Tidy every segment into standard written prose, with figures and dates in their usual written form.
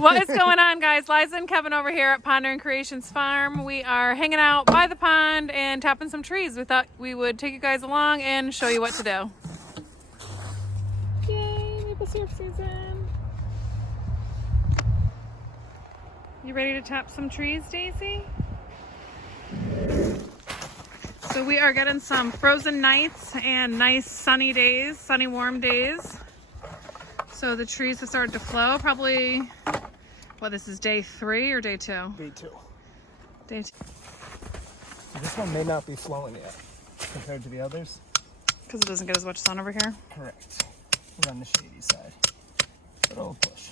What is going on, guys? Liza and Kevin over here at Pondering Creations Farm. We are hanging out by the pond and tapping some trees. We thought we would take you guys along and show you what to do. Yay, maple syrup season. You ready to tap some trees, Daisy? So we are getting some frozen nights and nice sunny days, sunny warm days. So the trees have started to flow. Probably, what, this is day 3 or day 2? Day 2. Day 2. So this one may not be flowing yet compared to the others. Because it doesn't get as much sun over here? Correct. We're on the shady side. But I'll push.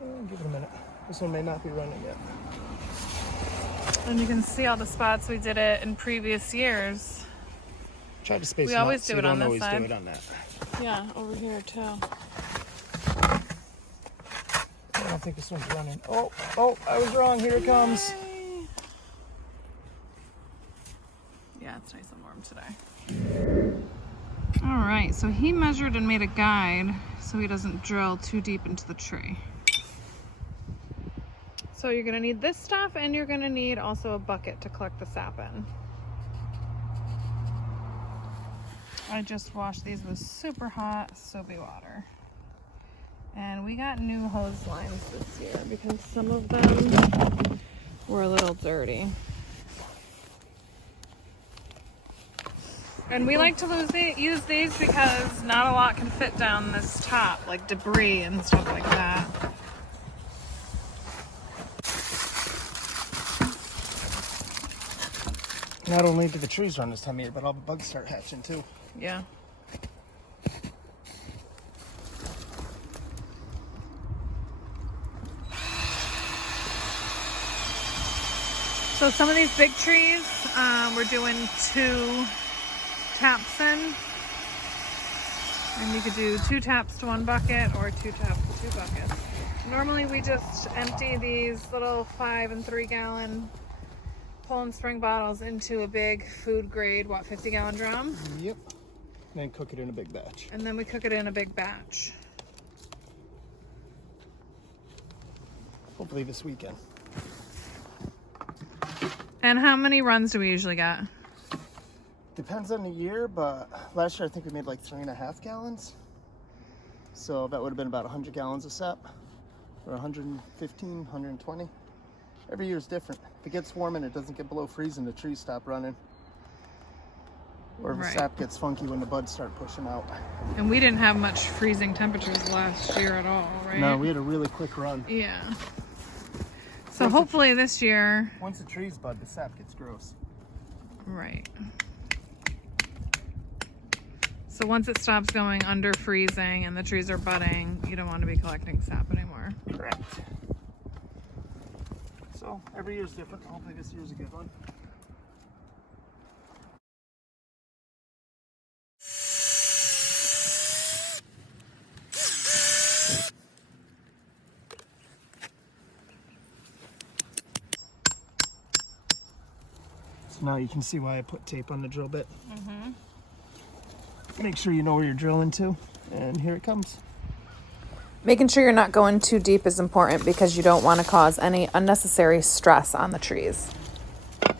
Give it a minute. This one may not be running yet. And you can see all the spots we did it in previous years. Try to space We them always out, do so it you on don't this always side. do it on that. Yeah, over here too. I don't think this one's running. Oh, I was wrong. Here it comes. Yay. Yeah, it's nice and warm today. All right, so he measured and made a guide so he doesn't drill too deep into the tree. So you're gonna need this stuff, and you're gonna need also a bucket to collect the sap in. I just washed these with super hot soapy water. And we got new hose lines this year because some of them were a little dirty. And we like to use these because not a lot can fit down this top, like debris and stuff like that. Not only do the trees run this time of year, but all the bugs start hatching too. Yeah. So some of these big trees, we're doing 2 taps in. And you could do 2 taps to 1 bucket or 2 taps to 2 buckets. Normally we just empty these little 5 and 3 gallon Poland Spring bottles into a big food grade, 50-gallon drum? Yep. Then cook it in a big batch. And then we cook it in a big batch. Hopefully this weekend. And how many runs do we usually get? Depends on the year, but last year I think we made like 3.5 gallons. So that would have been about 100 gallons of sap. Or 115, 120. Every year is different. If it gets warm and it doesn't get below freezing, the trees stop running. Or if the sap gets funky when the buds start pushing out. And we didn't have much freezing temperatures last year at all, right? No, we had a really quick run. Yeah. So hopefully this year... Once the trees bud, the sap gets gross. Right. So once it stops going under freezing and the trees are budding, you don't want to be collecting sap anymore. Correct. So every year is different. Hopefully this year's a good one. So now you can see why I put tape on the drill bit. Make sure you know where you're drilling to, and here it comes. Making sure you're not going too deep is important because you don't want to cause any unnecessary stress on the trees. All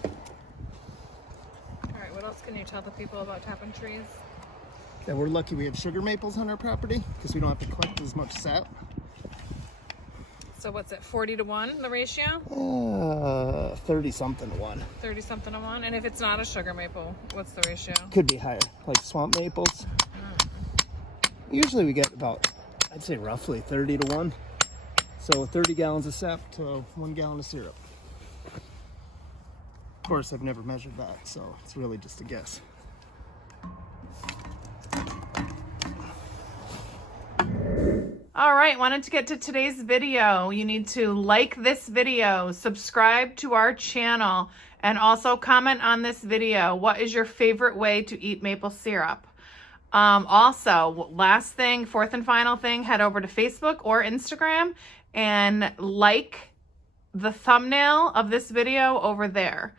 right, what else can you tell the people about tapping trees? That we're lucky we have sugar maples on our property because we don't have to collect as much sap. So what's it, 40 to 1, the ratio? 30 something to 1. 30 something to 1. And if it's not a sugar maple, what's the ratio? Could be higher, like swamp maples. Usually we get about, I'd say roughly 30 to 1. So 30 gallons of sap to 1 gallon of syrup. Of course, I've never measured that, so it's really just a guess. All right, wanted to get to today's video. You need to like this video, subscribe to our channel, and also comment on this video. What is your favorite way to eat maple syrup? Also, last thing, fourth and final thing, head over to Facebook or Instagram and like the thumbnail of this video over there.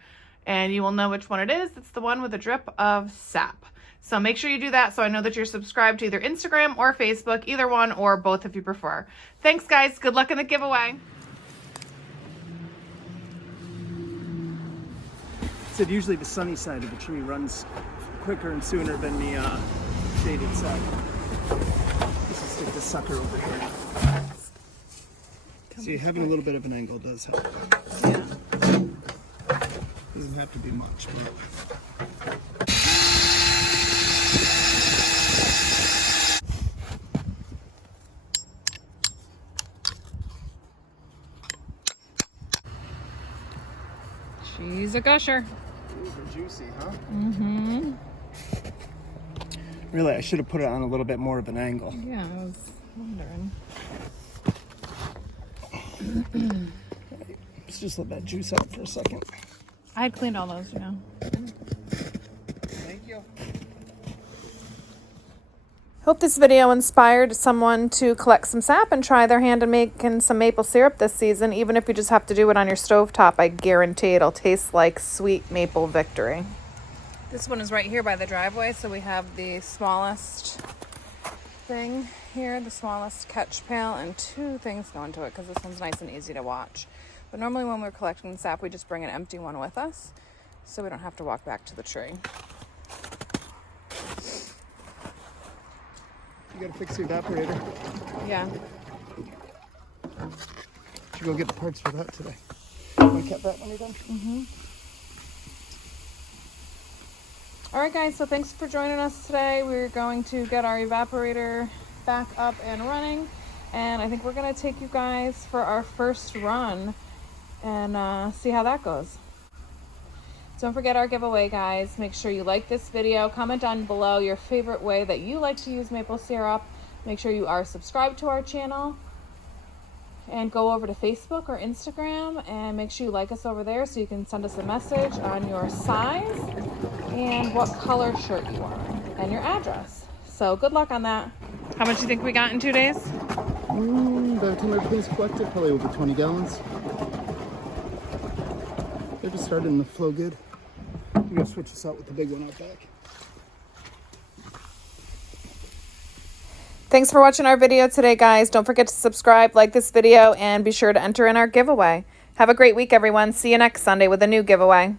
And you will know which one it is. It's the one with a drip of sap. So make sure you do that so I know that you're subscribed to either Instagram or Facebook, either one or both if you prefer. Thanks, guys. Good luck in the giveaway. Said usually the sunny side of the tree runs quicker and sooner than the shaded side. Let's just stick this sucker over here. See, having a little bit of an angle does help. Yeah. Doesn't have to be much, but. She's a gusher. These are juicy, huh? Mm-hmm. Really, I should have put it on a little bit more of an angle. Yeah, I was wondering. Let's just let that juice out for a second. I had cleaned all those, you know. Thank you. Hope this video inspired someone to collect some sap and try their hand in making some maple syrup this season. Even if you just have to do it on your stovetop, I guarantee it'll taste like sweet maple victory. This one is right here by the driveway, so we have the smallest thing here, the smallest catch pail, and 2 things go into it because this one's nice and easy to watch. But normally when we're collecting sap, we just bring an empty one with us so we don't have to walk back to the tree. You gotta fix the evaporator. Yeah. Should go get the parts for that today. Want to cut that when you're done? Mm-hmm. All right, guys, so thanks for joining us today. We're going to get our evaporator back up and running, and I think we're going to take you guys for our first run and see how that goes. Don't forget our giveaway, guys. Make sure you like this video, comment down below your favorite way that you like to use maple syrup. Make sure you are subscribed to our channel, and go over to Facebook or Instagram and make sure you like us over there so you can send us a message on your size and what color shirt you want and your address. So good luck on that. How much do you think we got in 2 days? By the time everything's collected, probably over 20 gallons. They're just starting to flow good. I'm gonna switch this out with the big one out back. Thanks for watching our video today, guys. Don't forget to subscribe, like this video, and be sure to enter in our giveaway. Have a great week, everyone. See you next Sunday with a new giveaway.